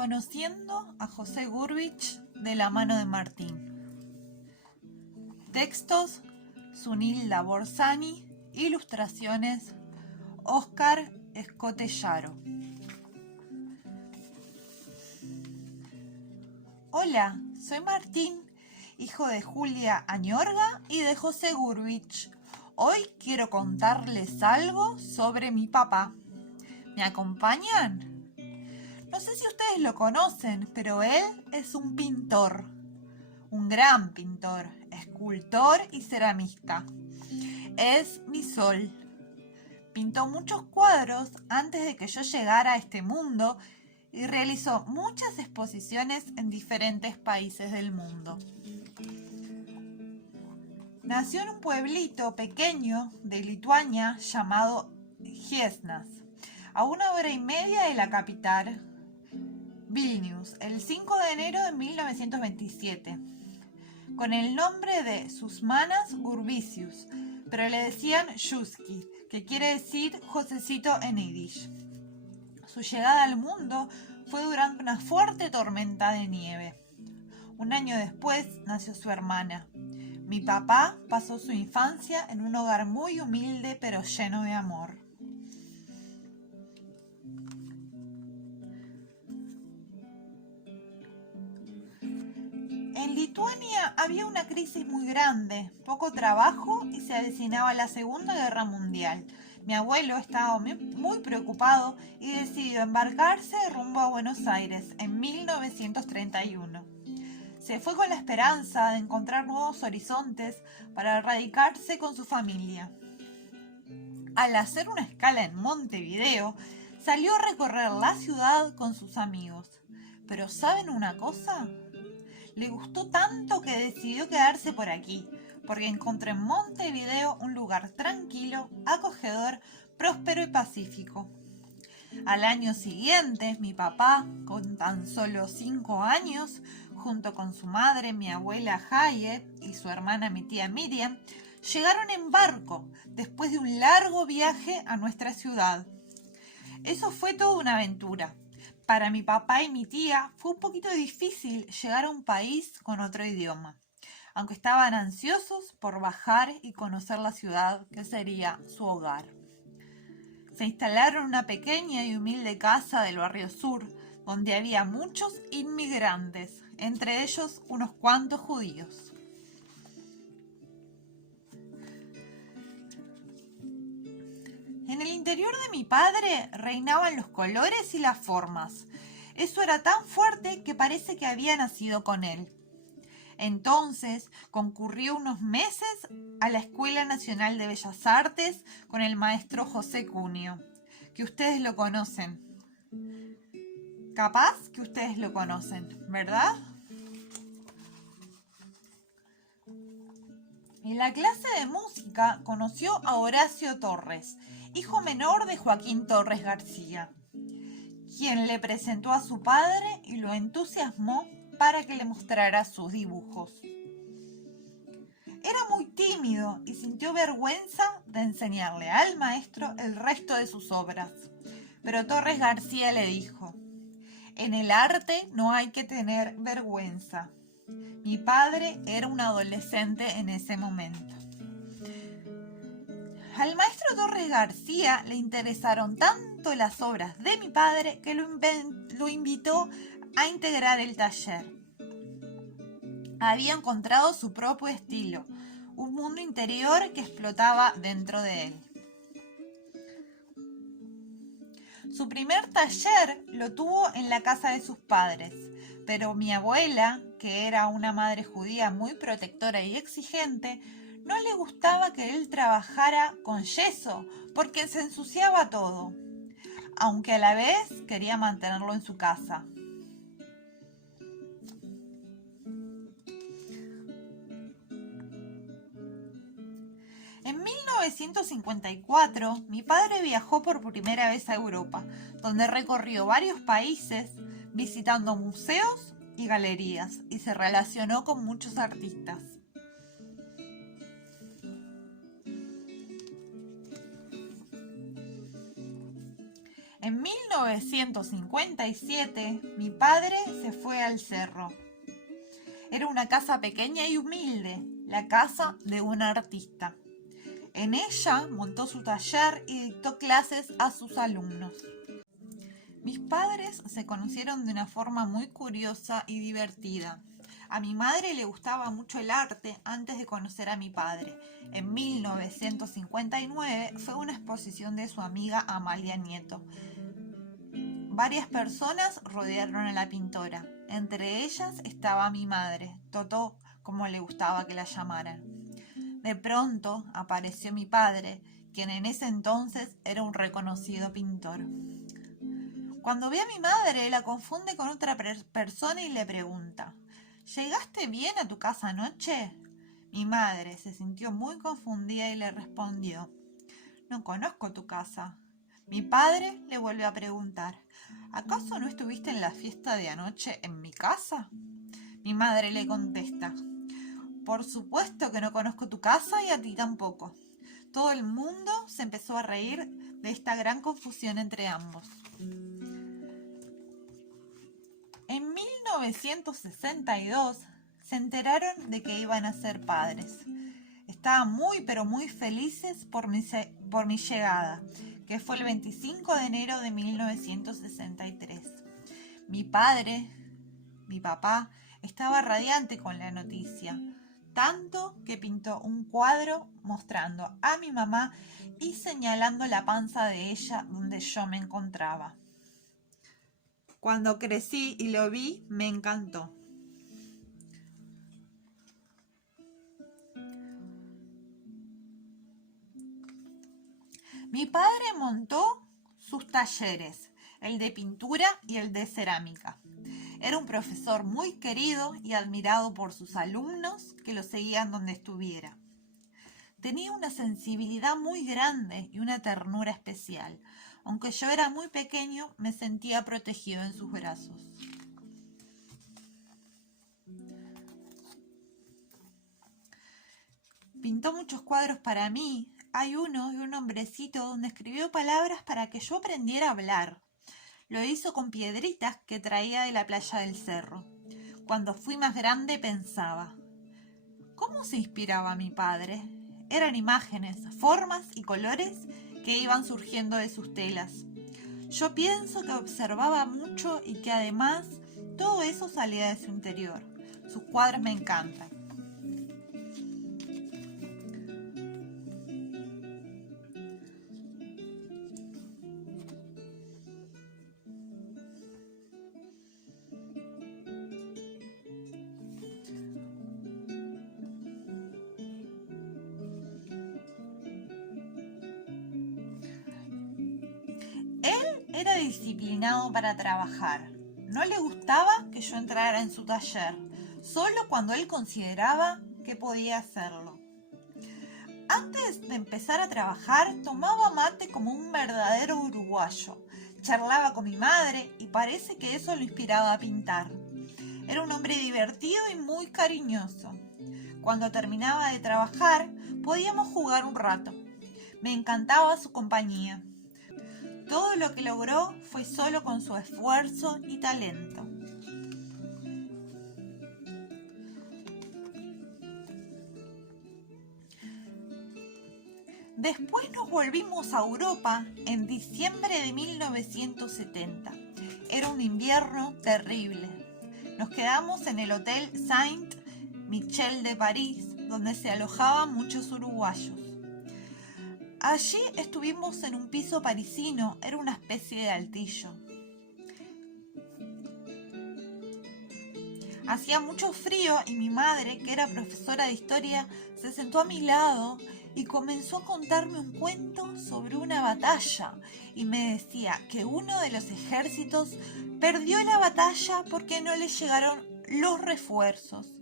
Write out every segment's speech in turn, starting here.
Conociendo a José Gurvich de la mano de Martín. Textos: Sunilda Borsani. Ilustraciones: Oscar Escotellaro. Hola, soy Martín, hijo de Julia Añorga y de José Gurvich. Hoy quiero contarles algo sobre mi papá. ¿Me acompañan? No sé si ustedes lo conocen, pero él es un pintor, un gran pintor, escultor y ceramista. Es mi sol. Pintó muchos cuadros antes de que yo llegara a este mundo y realizó muchas exposiciones en diferentes países del mundo. Nació en un pueblito pequeño de Lituania llamado Giesnas, a 1 hora y media de la capital, Vilnius, el 5 de enero de 1927, con el nombre de Susmanas Urbicius, pero le decían Juski, que quiere decir Josecito en yiddish. Su llegada al mundo fue durante una fuerte tormenta de nieve. Un año después nació su hermana. Mi papá pasó su infancia en un hogar muy humilde pero lleno de amor. En Lituania había una crisis muy grande, poco trabajo y se avecinaba la Segunda Guerra Mundial. Mi abuelo estaba muy preocupado y decidió embarcarse rumbo a Buenos Aires en 1931. Se fue con la esperanza de encontrar nuevos horizontes para radicarse con su familia. Al hacer una escala en Montevideo, salió a recorrer la ciudad con sus amigos. Pero ¿saben una cosa? Le gustó tanto que decidió quedarse por aquí, porque encontró en Montevideo un lugar tranquilo, acogedor, próspero y pacífico. Al año siguiente, mi papá, con tan solo 5 años, junto con su madre, mi abuela Jaye, y su hermana, mi tía Miriam, llegaron en barco después de un largo viaje a nuestra ciudad. Eso fue toda una aventura. Para mi papá y mi tía fue un poquito difícil llegar a un país con otro idioma, aunque estaban ansiosos por bajar y conocer la ciudad que sería su hogar. Se instalaron en una pequeña y humilde casa del barrio sur, donde había muchos inmigrantes, entre ellos unos cuantos judíos. En el interior de mi padre reinaban los colores y las formas. Eso era tan fuerte que parece que había nacido con él. Entonces concurrió unos meses a la Escuela Nacional de Bellas Artes con el maestro José Cunio, que ustedes lo conocen. Capaz que ustedes lo conocen, ¿verdad? En la clase de música conoció a Horacio Torres, hijo menor de Joaquín Torres García, quien le presentó a su padre y lo entusiasmó para que le mostrara sus dibujos. Era muy tímido y sintió vergüenza de enseñarle al maestro el resto de sus obras, pero Torres García le dijo: «En el arte no hay que tener vergüenza». Mi padre era un adolescente en ese momento. Al maestro Torres García le interesaron tanto las obras de mi padre que lo invitó a integrar el taller. Había encontrado su propio estilo, un mundo interior que explotaba dentro de él. Su primer taller lo tuvo en la casa de sus padres, pero mi abuela, que era una madre judía muy protectora y exigente, no le gustaba que él trabajara con yeso porque se ensuciaba todo, aunque a la vez quería mantenerlo en su casa. En 1954, mi padre viajó por primera vez a Europa, donde recorrió varios países visitando museos y galerías y se relacionó con muchos artistas. En En 1957, mi padre se fue al cerro. Era una casa pequeña y humilde, la casa de un artista. En ella montó su taller y dictó clases a sus alumnos. Mis padres se conocieron de una forma muy curiosa y divertida. A mi madre le gustaba mucho el arte antes de conocer a mi padre. En 1959 fue una exposición de su amiga Amalia Nieto. Varias personas rodearon a la pintora. Entre ellas estaba mi madre, Totó, como le gustaba que la llamaran. De pronto apareció mi padre, quien en ese entonces era un reconocido pintor. Cuando ve a mi madre, la confunde con otra persona y le pregunta: ¿llegaste bien a tu casa anoche? Mi madre se sintió muy confundida y le respondió: no conozco tu casa. Mi padre le vuelve a preguntar: ¿acaso no estuviste en la fiesta de anoche en mi casa? Mi madre le contesta: por supuesto que no conozco tu casa y a ti tampoco. Todo el mundo se empezó a reír de esta gran confusión entre ambos. En 1962 se enteraron de que iban a ser padres. Estaban muy pero muy felices por mi llegada, que fue el 25 de enero de 1963. Mi papá, estaba radiante con la noticia, tanto que pintó un cuadro mostrando a mi mamá y señalando la panza de ella donde yo me encontraba. Cuando crecí y lo vi, me encantó. Mi padre montó sus talleres, el de pintura y el de cerámica. Era un profesor muy querido y admirado por sus alumnos que lo seguían donde estuviera. Tenía una sensibilidad muy grande y una ternura especial. Aunque yo era muy pequeño, me sentía protegido en sus brazos. Pintó muchos cuadros para mí. Hay uno de un hombrecito donde escribió palabras para que yo aprendiera a hablar. Lo hizo con piedritas que traía de la playa del cerro. Cuando fui más grande pensaba: ¿cómo se inspiraba mi padre? Eran imágenes, formas y colores que iban surgiendo de sus telas. Yo pienso que observaba mucho y que además todo eso salía de su interior. Sus cuadros me encantan. Él era disciplinado para trabajar. No le gustaba que yo entrara en su taller, solo cuando él consideraba que podía hacerlo. Antes de empezar a trabajar, tomaba mate como un verdadero uruguayo. Charlaba con mi madre y parece que eso lo inspiraba a pintar. Era un hombre divertido y muy cariñoso. Cuando terminaba de trabajar, podíamos jugar un rato. Me encantaba su compañía. Todo lo que logró fue solo con su esfuerzo y talento. Después nos volvimos a Europa en diciembre de 1970. Era un invierno terrible. Nos quedamos en el Hotel Saint-Michel de París, donde se alojaban muchos uruguayos. Allí estuvimos en un piso parisino, era una especie de altillo. Hacía mucho frío y mi madre, que era profesora de historia, se sentó a mi lado y comenzó a contarme un cuento sobre una batalla y me decía que uno de los ejércitos perdió la batalla porque no le llegaron los refuerzos.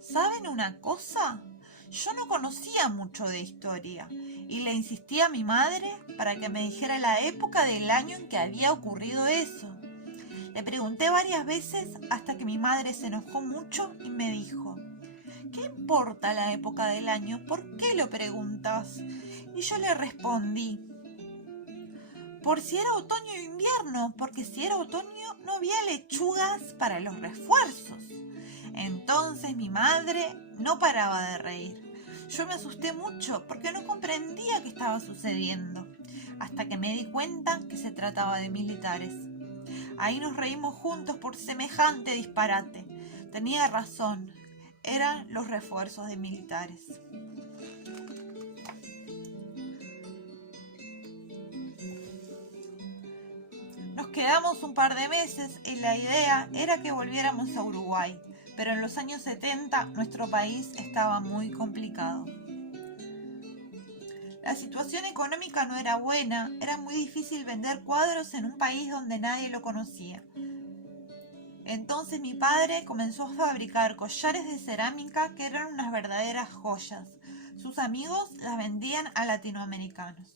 ¿Saben una cosa? Yo no conocía mucho de historia y le insistí a mi madre para que me dijera la época del año en que había ocurrido eso. Le pregunté varias veces hasta que mi madre se enojó mucho y me dijo: ¿qué importa la época del año? ¿Por qué lo preguntas? Y yo le respondí: por si era otoño o invierno, porque si era otoño no había lechugas para los refuerzos. Entonces mi madre no paraba de reír. Yo me asusté mucho porque no comprendía qué estaba sucediendo, hasta que me di cuenta que se trataba de militares. Ahí nos reímos juntos por semejante disparate. Tenía razón, eran los refuerzos de militares. Nos quedamos un par de meses y la idea era que volviéramos a Uruguay, pero en los años 70 nuestro país estaba muy complicado. La situación económica no era buena, era muy difícil vender cuadros en un país donde nadie lo conocía. Entonces mi padre comenzó a fabricar collares de cerámica que eran unas verdaderas joyas. Sus amigos las vendían a latinoamericanos.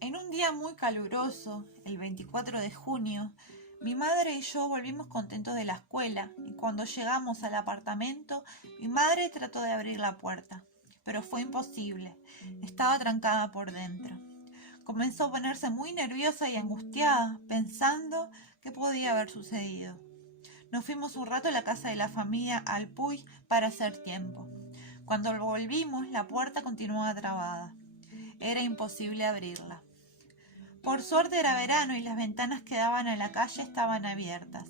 En un día muy caluroso, el 24 de junio, mi madre y yo volvimos contentos de la escuela y cuando llegamos al apartamento, mi madre trató de abrir la puerta, pero fue imposible. Estaba trancada por dentro. Comenzó a ponerse muy nerviosa y angustiada, pensando qué podía haber sucedido. Nos fuimos un rato a la casa de la familia Alpuy para hacer tiempo. Cuando volvimos, la puerta continuaba trabada. Era imposible abrirla. Por suerte era verano y las ventanas que daban a la calle estaban abiertas,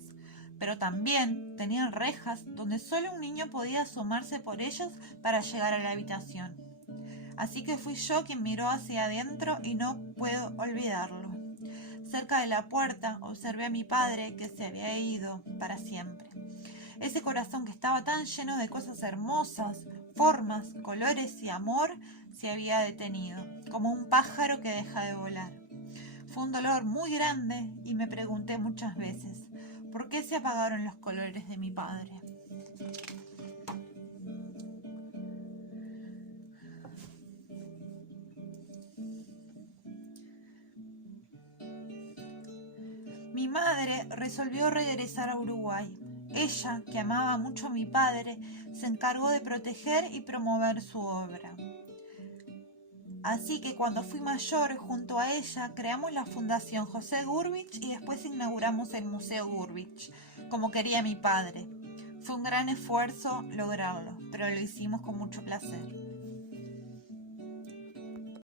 pero también tenían rejas donde solo un niño podía asomarse por ellas para llegar a la habitación. Así que fui yo quien miró hacia adentro y no puedo olvidarlo. Cerca de la puerta observé a mi padre que se había ido para siempre. Ese corazón que estaba tan lleno de cosas hermosas, formas, colores y amor, se había detenido, como un pájaro que deja de volar. Fue un dolor muy grande y me pregunté muchas veces, ¿por qué se apagaron los colores de mi padre? Mi madre resolvió regresar a Uruguay. Ella, que amaba mucho a mi padre, se encargó de proteger y promover su obra. Así que cuando fui mayor, junto a ella, creamos la Fundación José Gurvich y después inauguramos el Museo Gurvich, como quería mi padre. Fue un gran esfuerzo lograrlo, pero lo hicimos con mucho placer.